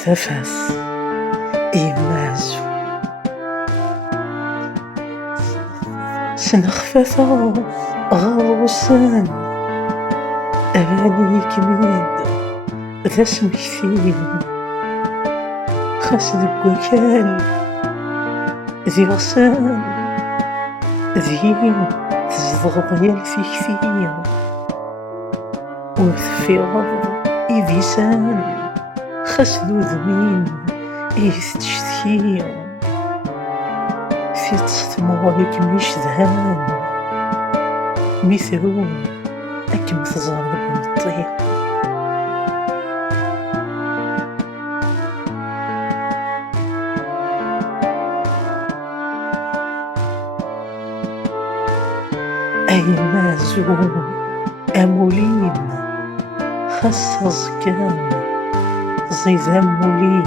Tafat Yemma Ɛezzu سنخفف غار وسان أغاني كميد ذا سمكتين خاس دق وكان ذي غسان ذي تزضغض يا الفيكفية وثفي غض إذيسان خاس ذو ذمين إيث تشتكي في تستموالك ميش ذهان ميثرون أكم تزارب من الطيق أي مازون أمولين خاصة زكام زيزان مولين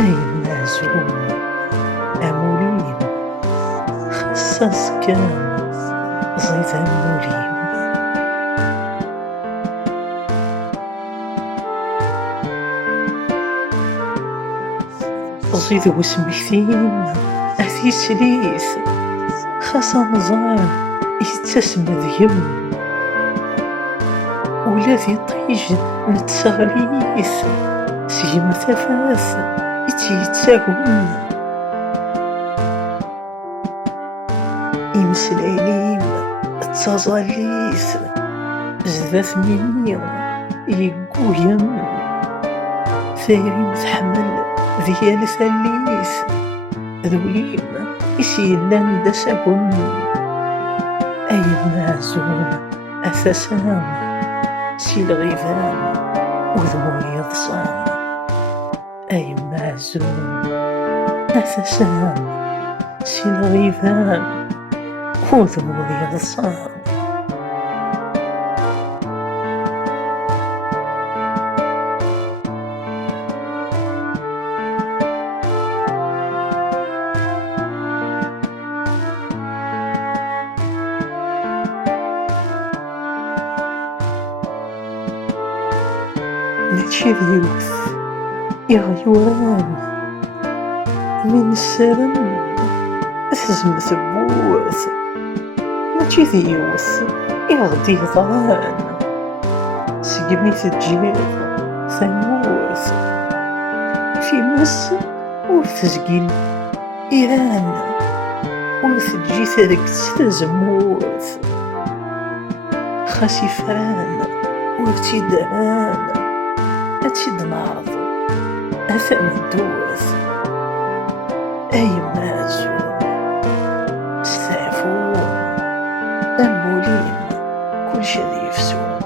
أي مازون أمولين خاصة زكام زيزان مولين زيد وسمكتين أثي سليث خاصة نزار يتسم ذيم ولا في طيج نتسغريث سيم ثفاث يتساقون يمسليليم التزاليث زذاث مني يقويم ثيريم تحمل ذيال ثليث ذوليم يسيلان دساقون أي مازون أثسام سي الغيفان وذمو يضصان أي مازون أثسام سي الغيفان وذمو يضصان ماشي ذيوث يغيوران من السرم أثزم ثبوث ماشي ذيوث يغدي ضان سقمي تجيض ثموث في مس وثزقين إيران وثجي ثرقت تزموث خاسي فران وارتدان أتشد نعرض أثأم الدوث أي مازون استعفون أمولين كل شي يفسون